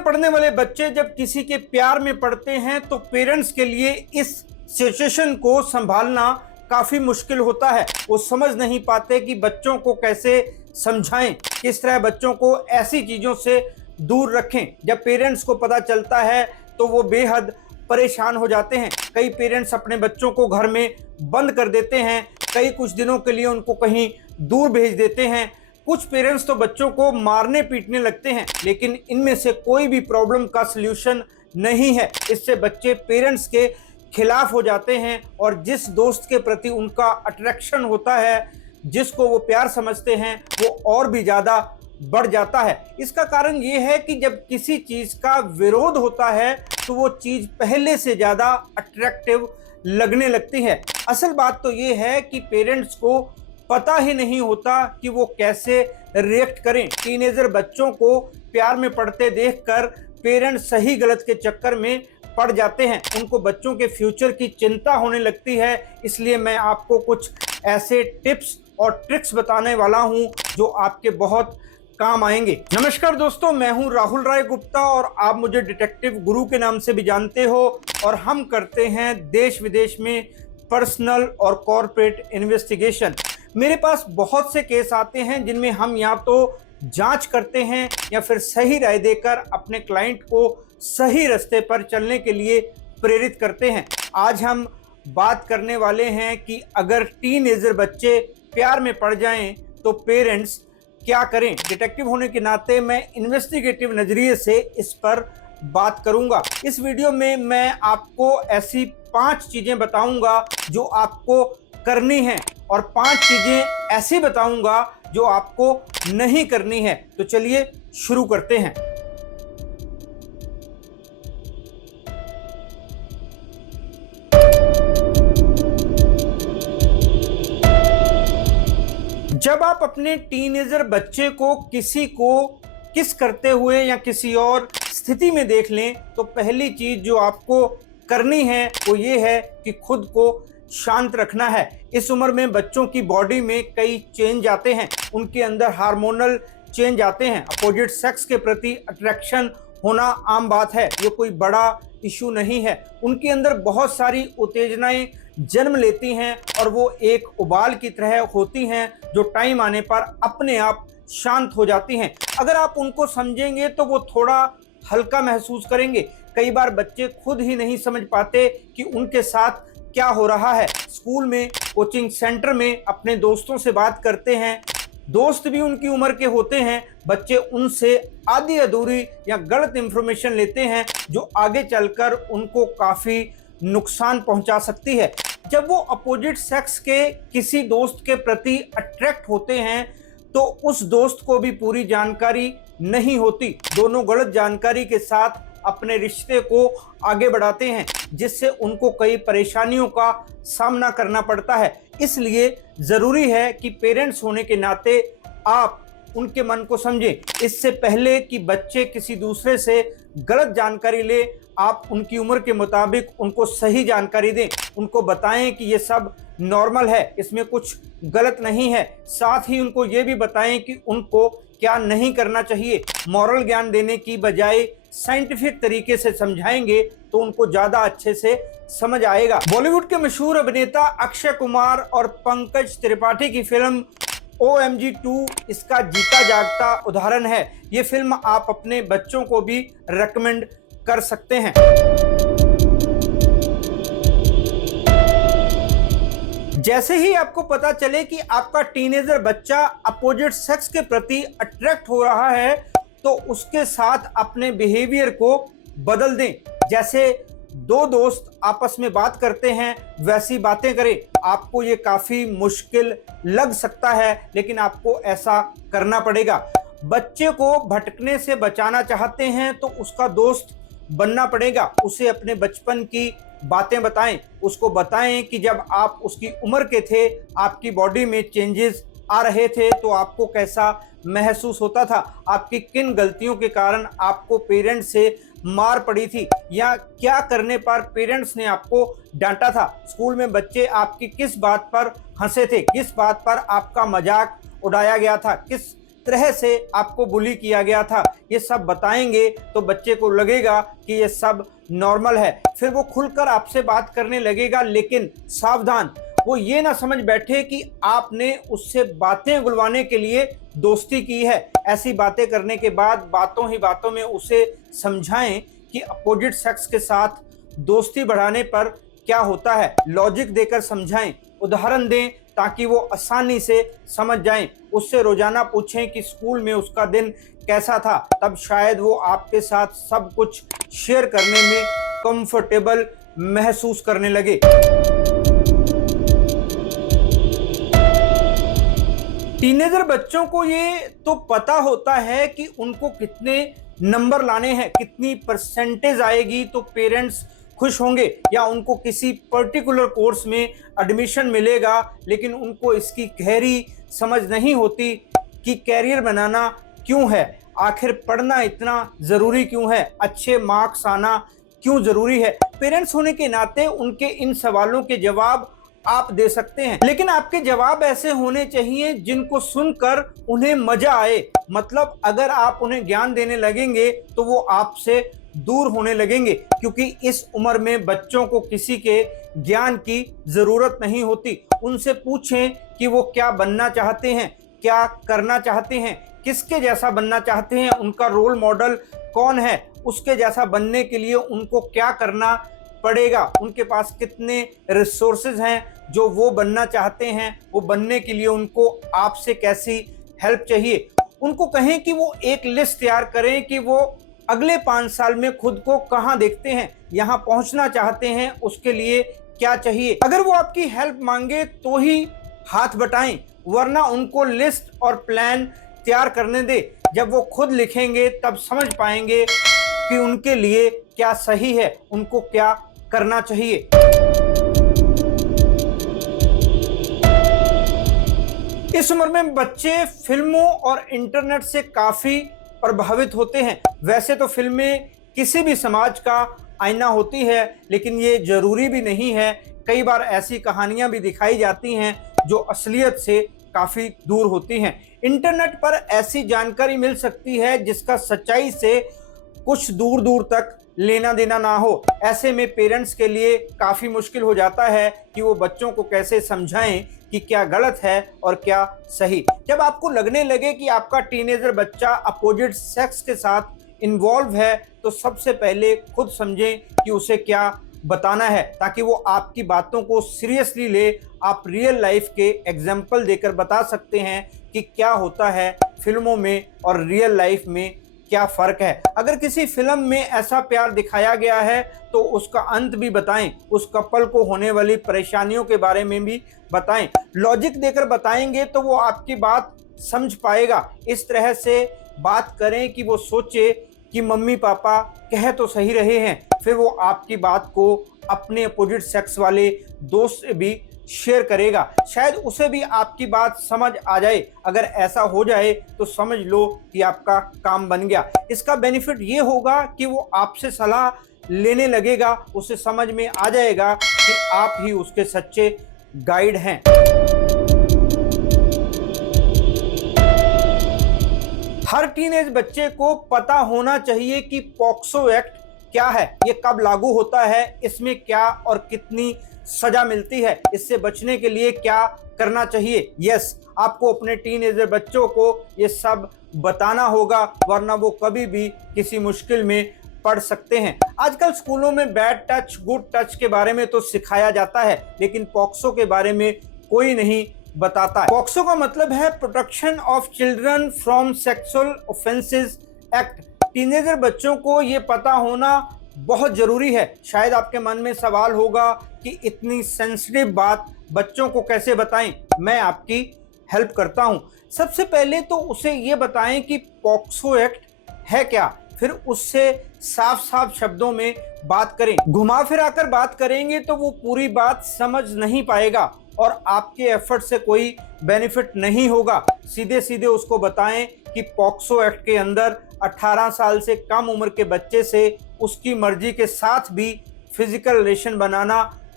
में पढ़ने वाले बच्चे जब किसी के प्यार में पड़ते हैं तो पेरेंट्स के लिए इस सिचुएशन को संभालना काफ़ी मुश्किल होता है। वो समझ नहीं पाते कि बच्चों को कैसे समझाएं, किस तरह बच्चों को ऐसी चीज़ों से दूर रखें। जब पेरेंट्स को पता चलता है तो वो बेहद परेशान हो जाते हैं। कई पेरेंट्स अपने बच्चों को घर में बंद कर देते हैं, कई कुछ दिनों के लिए उनको कहीं दूर भेज देते हैं। कुछ पेरेंट्स तो बच्चों को मारने पीटने लगते हैं, लेकिन इनमें से कोई भी प्रॉब्लम का सल्यूशन नहीं है। इससे बच्चे पेरेंट्स के खिलाफ हो जाते हैं और जिस दोस्त के प्रति उनका अट्रैक्शन होता है, जिसको वो प्यार समझते हैं, वो और भी ज़्यादा बढ़ जाता है। इसका कारण ये है कि जब किसी चीज़ का विरोध होता है तो वो चीज़ पहले से ज़्यादा अट्रैक्टिव लगने लगती है। असल बात तो ये है कि पेरेंट्स को पता ही नहीं होता कि वो कैसे रिएक्ट करें। टीनेजर बच्चों को प्यार में पड़ते देखकर पेरेंट्स सही गलत के चक्कर में पड़ जाते हैं। उनको बच्चों के फ्यूचर की चिंता होने लगती है। इसलिए मैं आपको कुछ ऐसे टिप्स और ट्रिक्स बताने वाला हूं जो आपके बहुत काम आएंगे। नमस्कार दोस्तों, मैं हूं राहुल राय गुप्ता और आप मुझे डिटेक्टिव गुरु के नाम से भी जानते हो। और हम करते हैं देश विदेश में पर्सनल और कॉर्पोरेट इन्वेस्टिगेशन। मेरे पास बहुत से केस आते हैं जिनमें हम या तो जांच करते हैं या फिर सही राय देकर अपने क्लाइंट को सही रास्ते पर चलने के लिए प्रेरित करते हैं। आज हम बात करने वाले हैं कि अगर टीनेजर बच्चे प्यार में पड़ जाएं तो पेरेंट्स क्या करें। डिटेक्टिव होने के नाते मैं इन्वेस्टिगेटिव नज़रिए से इस पर बात करूंगा। इस वीडियो में मैं आपको ऐसी 5 चीज़ें बताऊंगा जो आपको करनी है और 5 चीज़ें ऐसी बताऊंगा जो आपको नहीं करनी है। तो चलिए शुरू करते हैं। जब आप अपने टीनेजर बच्चे को किसी को किस करते हुए या किसी और स्थिति में देख लें तो पहली चीज जो आपको करनी है वो ये है कि खुद को शांत रखना है। इस उम्र में बच्चों की बॉडी में कई चेंज आते हैं, उनके अंदर हार्मोनल चेंज आते हैं। अपोजिट सेक्स के प्रति अट्रैक्शन होना आम बात है, ये कोई बड़ा इशू नहीं है। उनके अंदर बहुत सारी उत्तेजनाएं जन्म लेती हैं और वो एक उबाल की तरह होती हैं जो टाइम आने पर अपने आप शांत हो जाती हैं। अगर आप उनको समझेंगे तो वो थोड़ा हल्का महसूस करेंगे। कई बार बच्चे खुद ही नहीं समझ पाते कि उनके साथ क्या हो रहा है। स्कूल में, कोचिंग सेंटर में अपने दोस्तों से बात करते हैं, दोस्त भी उनकी उम्र के होते हैं। बच्चे उनसे आधी अधूरी या गलत इंफॉर्मेशन लेते हैं जो आगे चलकर उनको काफ़ी नुकसान पहुंचा सकती है। जब वो अपोजिट सेक्स के किसी दोस्त के प्रति अट्रैक्ट होते हैं तो उस दोस्त को भी पूरी जानकारी नहीं होती। दोनों गलत जानकारी के साथ अपने रिश्ते को आगे बढ़ाते हैं, जिससे उनको कई परेशानियों का सामना करना पड़ता है। इसलिए ज़रूरी है कि पेरेंट्स होने के नाते आप उनके मन को समझें। इससे पहले कि बच्चे किसी दूसरे से गलत जानकारी ले, आप उनकी उम्र के मुताबिक उनको सही जानकारी दें। उनको बताएं कि ये सब नॉर्मल है, इसमें कुछ गलत नहीं है। साथ ही उनको ये भी बताएं कि उनको क्या नहीं करना चाहिए। मॉरल ज्ञान देने की बजाय साइंटिफिक तरीके से समझाएंगे तो उनको ज़्यादा अच्छे से समझ आएगा। बॉलीवुड के मशहूर अभिनेता अक्षय कुमार और पंकज त्रिपाठी की फिल्म OMG 2 इसका जीता जागता उदाहरण है। ये फिल्म आप अपने बच्चों को भी रेकमेंड कर सकते हैं। जैसे ही आपको पता चले कि आपका टीनेजर बच्चा अपोजिट सेक्स के प्रति अट्रैक्ट हो रहा है तो उसके साथ अपने बिहेवियर को बदल दें। जैसे दो दोस्त आपस में बात करते हैं वैसी बातें करें। आपको ये काफ़ी मुश्किल लग सकता है, लेकिन आपको ऐसा करना पड़ेगा। बच्चे को भटकने से बचाना चाहते हैं तो उसका दोस्त बनना पड़ेगा। उसे अपने बचपन की बातें बताएं। उसको बताएं कि जब आप उसकी उम्र के थे, आपकी बॉडी में चेंजेस आ रहे थे तो आपको कैसा महसूस होता था, आपकी किन गलतियों के कारण आपको पेरेंट्स से मार पड़ी थी या क्या करने पर पेरेंट्स ने आपको डांटा था। स्कूल में बच्चे आपकी किस बात पर हंसे थे, किस बात पर आपका मजाक उड़ाया गया था, किस तरह से आपको बुली किया गया था, ये सब बताएंगे तो बच्चे को लगेगा कि ये सब नॉर्मल है, फिर वो खुलकर आपसे बात करने लगेगा। लेकिन सावधान, वो ये ना समझ बैठे कि आपने उससे बातें उगलवाने के लिए दोस्ती की है। ऐसी बातें करने के बाद बातों ही बातों में उसे समझाएं कि अपोजिट सेक्स के साथ दोस्ती बढ़ाने पर क्या होता है। लॉजिक देकर समझाएं, उदाहरण दें ताकि वो आसानी से समझ जाएं। उससे रोजाना पूछें कि स्कूल में उसका दिन कैसा था, तब शायद वो आपके साथ सब कुछ शेयर करने में कंफर्टेबल महसूस करने लगे। टीनेजर बच्चों को ये तो पता होता है कि उनको कितने नंबर लाने हैं, कितनी परसेंटेज आएगी तो पेरेंट्स खुश होंगे, या उनको किसी पर्टिकुलर कोर्स में एडमिशन मिलेगा, लेकिन उनको इसकी गहरी समझ नहीं होती कि कैरियर बनाना क्यों है, आखिर पढ़ना इतना ज़रूरी क्यों है, अच्छे मार्क्स आना क्यों ज़रूरी है। पेरेंट्स होने के नाते उनके इन सवालों के जवाब आप दे सकते हैं, लेकिन आपके जवाब ऐसे होने चाहिए जिनको सुनकर उन्हें मजा आए। मतलब अगर आप उन्हें ज्ञान देने लगेंगे तो वो आपसे दूर होने लगेंगे, क्योंकि इस उम्र में बच्चों को किसी के ज्ञान की जरूरत नहीं होती। उनसे पूछें कि वो क्या बनना चाहते हैं, क्या करना चाहते हैं, किसके जैसा बनना चाहते हैं, उनका रोल मॉडल कौन है, उसके जैसा बनने के लिए उनको क्या करना पड़ेगा, उनके पास कितने रिसोर्सेज हैं जो वो बनना चाहते हैं, वो बनने के लिए उनको आपसे कैसी हेल्प चाहिए। उनको कहें कि वो एक लिस्ट तैयार करें कि वो अगले 5 साल में खुद को कहाँ देखते हैं, यहाँ पहुँचना चाहते हैं, उसके लिए क्या चाहिए। अगर वो आपकी हेल्प मांगे तो ही हाथ बटाएं, वरना उनको लिस्ट और प्लान तैयार करने दे। जब वो खुद लिखेंगे तब समझ पाएंगे कि उनके लिए क्या सही है, उनको क्या करना चाहिए। इस उम्र में बच्चे फिल्मों और इंटरनेट से काफी प्रभावित होते हैं। वैसे तो फिल्में किसी भी समाज का आईना होती है, लेकिन ये जरूरी भी नहीं है। कई बार ऐसी कहानियां भी दिखाई जाती हैं जो असलियत से काफी दूर होती हैं। इंटरनेट पर ऐसी जानकारी मिल सकती है जिसका सच्चाई से कुछ दूर दूर तक लेना देना ना हो। ऐसे में पेरेंट्स के लिए काफ़ी मुश्किल हो जाता है कि वो बच्चों को कैसे समझाएं कि क्या गलत है और क्या सही। जब आपको लगने लगे कि आपका टीनेजर बच्चा अपोजिट सेक्स के साथ इन्वॉल्व है, तो सबसे पहले खुद समझें कि उसे क्या बताना है, ताकि वो आपकी बातों को सीरियसली ले। आप रियल लाइफ के एग्जाम्पल देकर बता सकते हैं कि क्या होता है फिल्मों में और रियल लाइफ में क्या फ़र्क है। अगर किसी फिल्म में ऐसा प्यार दिखाया गया है तो उसका अंत भी बताएं, उस कपल को होने वाली परेशानियों के बारे में भी बताएं। लॉजिक देकर बताएंगे तो वो आपकी बात समझ पाएगा। इस तरह से बात करें कि वो सोचे कि मम्मी पापा कह तो सही रहे हैं, फिर वो आपकी बात को अपने अपोजिट सेक्स वाले दोस्त से भी शेयर करेगा। शायद उसे भी आपकी बात समझ आ जाए। अगर ऐसा हो जाए तो समझ लो कि आपका काम बन गया। इसका बेनिफिट ये होगा कि वो आपसे सलाह लेने लगेगा, उसे समझ में आ जाएगा कि आप ही उसके सच्चे गाइड हैं। हर टीनेज बच्चे को पता होना चाहिए कि पॉक्सो एक्ट क्या है, ये कब लागू होता है, इसमें क्या और कितनी सजा मिलती है, इससे बचने के लिए क्या करना चाहिए। यस, आपको अपने टीनेजर बच्चों को ये सब बताना होगा, वरना वो कभी भी किसी मुश्किल में पढ़ सकते हैं। आजकल स्कूलों में बैड टच गुड टच के बारे में तो सिखाया जाता है, लेकिन पॉक्सो के बारे में कोई नहीं बताता। पॉक्सो का मतलब है protection of children from sexual offences act. Teenager बच्चों को ये पता होना बहुत जरूरी है। शायद आपके मन में सवाल होगा कि इतनी सेंसिटिव बात बच्चों को कैसे बताएं। मैं आपकी हेल्प करता हूं। सबसे पहले तो उसे ये बताएं कि पॉक्सो एक्ट है क्या, फिर उससे साफ साफ शब्दों में बात करें। घुमा फिरा कर बात करेंगे तो वो पूरी बात समझ नहीं पाएगा और आपके एफर्ट से कोई बेनिफिट नहीं होगा। सीधे सीधे उसको बताएं कि पॉक्सो एक्ट के अंदर 18 साल से कम उम्र के बच्चे से उसकी मर्जी के साथ भी फिजिकल रिलेशन बनाना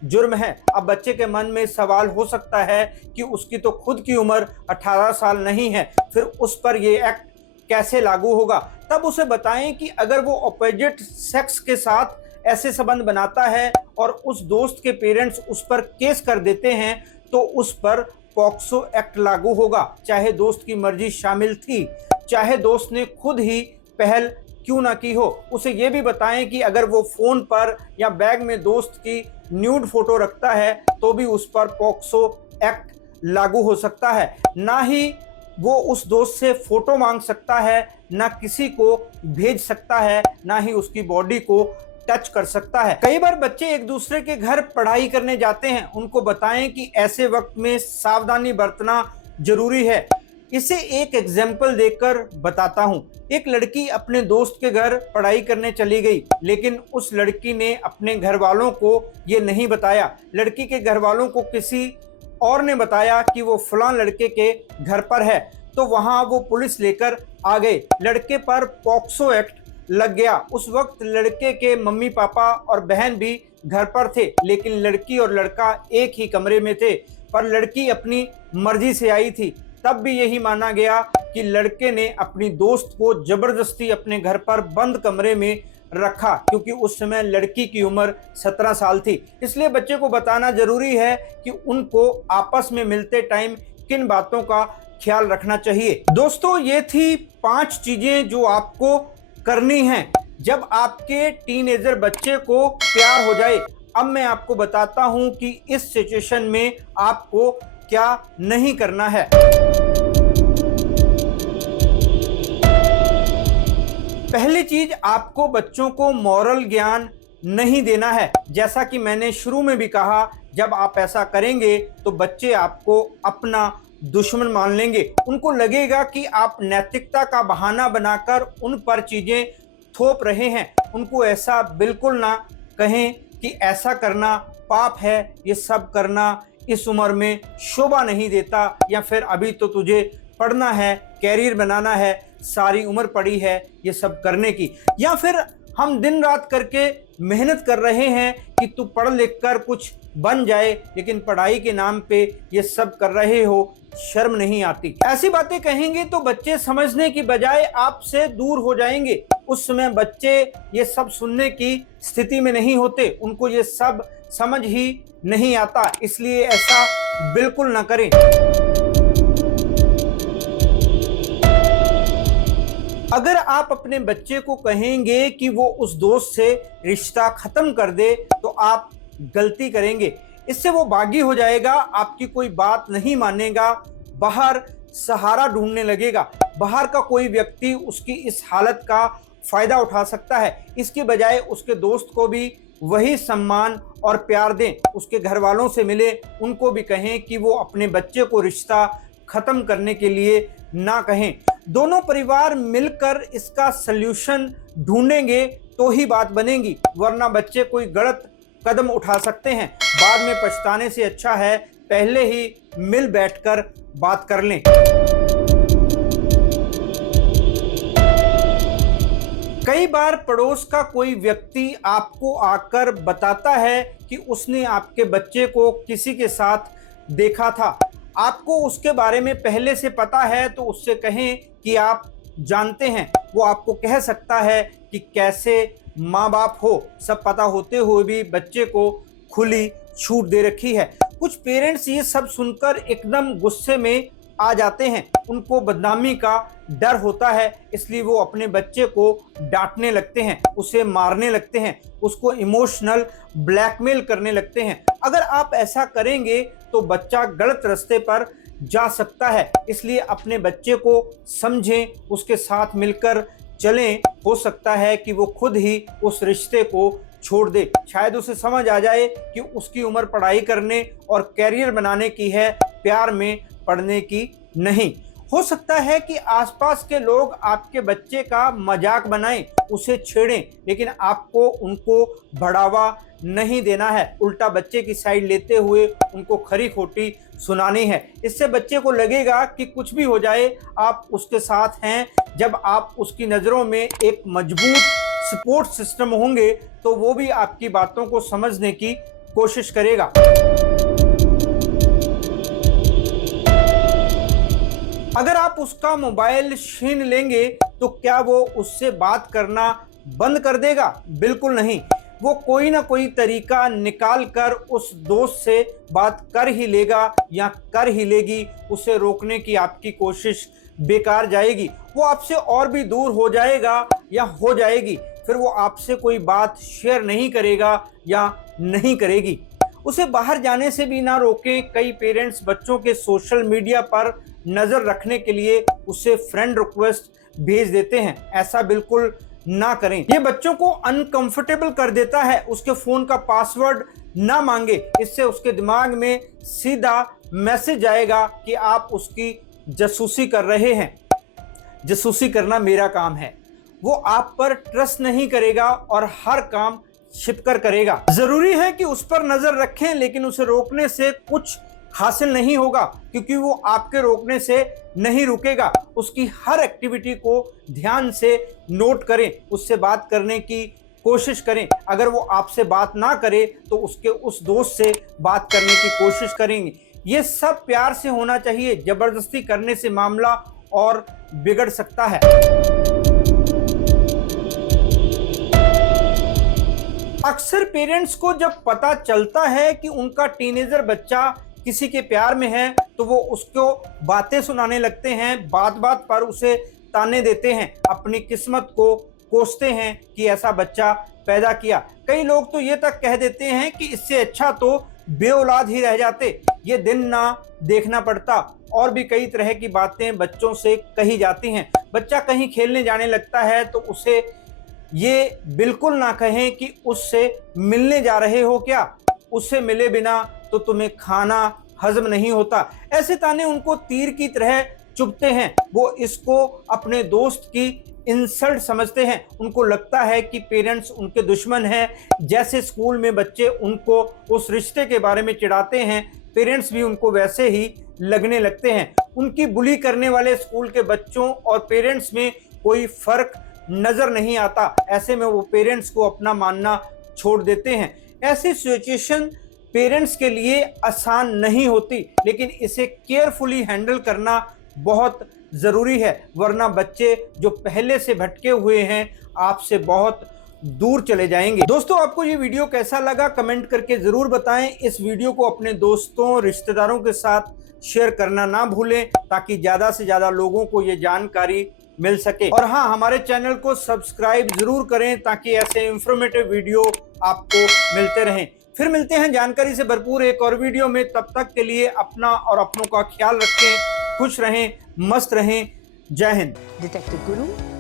जुर्म है। अब बच्चे के मन में सवाल हो सकता है कि उसकी तो खुद की उम्र 18 साल नहीं है, फिर उस पर यह एक्ट कैसे लागू होगा। तब उसे बताएं कि अगर वो ऑपोजिट सेक्स के साथ ऐसे संबंध बनाता है और उस दोस्त के पेरेंट्स उस पर केस कर देते हैं तो उस पर पॉक्सो एक्ट लागू होगा, चाहे दोस्त की मर्जी शामिल थी, चाहे दोस्त ने खुद ही पहल क्यों ना की हो। उसे ये भी बताएं कि अगर वो फोन पर या बैग में दोस्त की न्यूड फोटो रखता है तो भी उस पर पॉक्सो एक्ट लागू हो सकता है। ना ही वो उस दोस्त से फोटो मांग सकता है, ना किसी को भेज सकता है, ना ही उसकी बॉडी को टच कर सकता है। कई बार बच्चे एक दूसरे के घर पढ़ाई करने जाते हैं, उनको बताएं कि ऐसे वक्त में सावधानी बरतना जरूरी है। इसे एक एग्जाम्पल देकर बताता हूं। एक लड़की अपने दोस्त के घर पढ़ाई करने चली गई, लेकिन उस लड़की ने अपने घर वालों को ये नहीं बताया। लड़की के घर वालों को किसी और ने बताया कि वो फलां लड़के के घर पर है, तो वहां वो पुलिस लेकर आ गए। लड़के पर पॉक्सो एक्ट लग गया। उस वक्त लड़के के मम्मी पापा और बहन भी घर पर थे, लेकिन लड़की और लड़का एक ही कमरे में थे। पर लड़की अपनी मर्जी से आई थी। तब भी यही माना गया कि लड़के ने अपनी दोस्त को जबरदस्ती अपने घर पर बंद कमरे में रखा, क्योंकि उस समय लड़की की उम्र 17 साल थी। इसलिए बच्चे को बताना जरूरी है कि उनको आपस में मिलते टाइम किन बातों का ख्याल रखना चाहिए। दोस्तों, ये थी 5 चीजें जो आपको करनी हैं जब आपके टीनेजर बच्चे को प्यार हो जाए। अब मैं आपको बताता हूं कि इस सिचुएशन में आपको क्या नहीं करना है। पहली चीज, आपको बच्चों को मॉरल ज्ञान नहीं देना है। जैसा कि मैंने शुरू में भी कहा, जब आप ऐसा करेंगे तो बच्चे आपको अपना दुश्मन मान लेंगे। उनको लगेगा कि आप नैतिकता का बहाना बनाकर उन पर चीजें थोप रहे हैं। उनको ऐसा बिल्कुल ना कहें कि ऐसा करना पाप है, ये सब करना इस उम्र में शोभा नहीं देता, या फिर अभी तो तुझे पढ़ना है, कैरियर बनाना है, सारी उम्र पड़ी है ये सब करने की। या फिर हम दिन रात करके मेहनत कर रहे हैं कि तू पढ़ लिख कर कुछ बन जाए, लेकिन पढ़ाई के नाम पे ये सब कर रहे हो, शर्म नहीं आती। ऐसी बातें कहेंगे तो बच्चे समझने की बजाय आपसे दूर हो जाएंगे। उस समय बच्चे ये सब सुनने की स्थिति में नहीं होते, उनको ये सब समझ ही नहीं आता। इसलिए ऐसा बिल्कुल ना करें। अगर आप अपने बच्चे को कहेंगे कि वो उस दोस्त से रिश्ता खत्म कर दे तो आप गलती करेंगे। इससे वो बागी हो जाएगा, आपकी कोई बात नहीं मानेगा, बाहर सहारा ढूंढने लगेगा। बाहर का कोई व्यक्ति उसकी इस हालत का फायदा उठा सकता है। इसके बजाय उसके दोस्त को भी वही सम्मान और प्यार दें। उसके घर वालों से मिले, उनको भी कहें कि वो अपने बच्चे को रिश्ता खत्म करने के लिए ना कहें। दोनों परिवार मिलकर इसका सल्यूशन ढूंढेंगे तो ही बात बनेगी, वरना बच्चे कोई गलत कदम उठा सकते हैं। बाद में पछताने से अच्छा है पहले ही मिल बैठकर बात कर लें। कई बार पड़ोस का कोई व्यक्ति आपको आकर बताता है कि उसने आपके बच्चे को किसी के साथ देखा था। आपको उसके बारे में पहले से पता है तो उससे कहें कि आप जानते हैं। वो आपको कह सकता है कि कैसे माँ बाप हो, सब पता होते हुए भी बच्चे को खुली छूट दे रखी है। कुछ पेरेंट्स ये सब सुनकर एकदम गुस्से में आ जाते हैं। उनको बदनामी का डर होता है, इसलिए वो अपने बच्चे को डांटने लगते हैं, उसे मारने लगते हैं, उसको इमोशनल ब्लैकमेल करने लगते हैं। अगर आप ऐसा करेंगे तो बच्चा गलत रास्ते पर जा सकता है। इसलिए अपने बच्चे को समझें, उसके साथ मिलकर चलें। हो सकता है कि वो खुद ही उस रिश्ते को छोड़ दे। शायद उसे समझ आ जाए कि उसकी उम्र पढ़ाई करने और कैरियर बनाने की है, प्यार में पढ़ने की नहीं। हो सकता है कि आसपास के लोग आपके बच्चे का मजाक बनाएं, उसे छेड़ें, लेकिन आपको उनको बढ़ावा नहीं देना है। उल्टा बच्चे की साइड लेते हुए उनको खरी खोटी सुनानी है। इससे बच्चे को लगेगा कि कुछ भी हो जाए आप उसके साथ हैं। जब आप उसकी नज़रों में एक मजबूत सपोर्ट सिस्टम होंगे तो वो भी आपकी बातों को समझने की कोशिश करेगा। अगर आप उसका मोबाइल छीन लेंगे तो क्या वो उससे बात करना बंद कर देगा? बिल्कुल नहीं। वो कोई ना कोई तरीका निकाल कर उस दोस्त से बात कर ही लेगा या कर ही लेगी। उसे रोकने की आपकी कोशिश बेकार जाएगी। वो आपसे और भी दूर हो जाएगा या हो जाएगी। फिर वो आपसे कोई बात शेयर नहीं करेगा या नहीं करेगी। उसे बाहर जाने से भी ना रोकें। कई पेरेंट्स बच्चों के सोशल मीडिया पर नज़र रखने के लिए उसे फ्रेंड रिक्वेस्ट भेज देते हैं। ऐसा बिल्कुल ना करें। ये बच्चों को अनकंफर्टेबल कर देता है। उसके फ़ोन का पासवर्ड ना मांगे। इससे उसके दिमाग में सीधा मैसेज जाएगा कि आप उसकी जासूसी कर रहे हैं। जासूसी करना मेरा काम है। वो आप पर ट्रस्ट नहीं करेगा और हर काम छिपकर करेगा। जरूरी है कि उस पर नजर रखें, लेकिन उसे रोकने से कुछ हासिल नहीं होगा, क्योंकि वो आपके रोकने से नहीं रुकेगा। उसकी हर एक्टिविटी को ध्यान से नोट करें, उससे बात करने की कोशिश करें। अगर वो आपसे बात ना करे तो उसके उस दोस्त से बात करने की कोशिश करेंगे। ये सब प्यार से होना चाहिए। जबरदस्ती करने से मामला और बिगड़ सकता है। अक्सर पेरेंट्स को जब पता चलता है कि उनका टीनेजर बच्चा किसी के प्यार में है तो वो उसको बातें सुनाने लगते हैं, बात बात पर उसे ताने देते हैं, अपनी किस्मत को कोसते हैं कि ऐसा बच्चा पैदा किया। कई लोग तो ये तक कह देते हैं कि इससे अच्छा तो बेऔलाद ही रह जाते, ये दिन ना देखना पड़ता। और भी कई तरह की बातें बच्चों से कही जाती हैं। बच्चा कहीं खेलने जाने लगता है तो उसे ये बिल्कुल ना कहें कि उससे मिलने जा रहे हो क्या, उससे मिले बिना तो तुम्हें खाना हजम नहीं होता। ऐसे ताने उनको तीर की तरह चुभते हैं। वो इसको अपने दोस्त की इंसल्ट समझते हैं। उनको लगता है कि पेरेंट्स उनके दुश्मन हैं। जैसे स्कूल में बच्चे उनको उस रिश्ते के बारे में चिढ़ाते हैं, पेरेंट्स भी उनको वैसे ही लगने लगते हैं। उनकी बुली करने वाले स्कूल के बच्चों और पेरेंट्स में कोई फर्क नजर नहीं आता। ऐसे में वो पेरेंट्स को अपना मानना छोड़ देते हैं। ऐसी सिचुएशन पेरेंट्स के लिए आसान नहीं होती, लेकिन इसे केयरफुली हैंडल करना बहुत ज़रूरी है, वरना बच्चे जो पहले से भटके हुए हैं आपसे बहुत दूर चले जाएंगे। दोस्तों, आपको ये वीडियो कैसा लगा कमेंट करके ज़रूर बताएं। इस वीडियो को अपने दोस्तों रिश्तेदारों के साथ शेयर करना ना भूलें, ताकि ज़्यादा से ज़्यादा लोगों को ये जानकारी मिल सके। और हाँ, हमारे चैनल को सब्सक्राइब जरूर करें ताकि ऐसे इंफॉर्मेटिव वीडियो आपको मिलते रहें। फिर मिलते हैं जानकारी से भरपूर एक और वीडियो में। तब तक के लिए अपना और अपनों का ख्याल रखें, खुश रहें, मस्त रहें। जय हिंद। डिटेक्टिव गुरु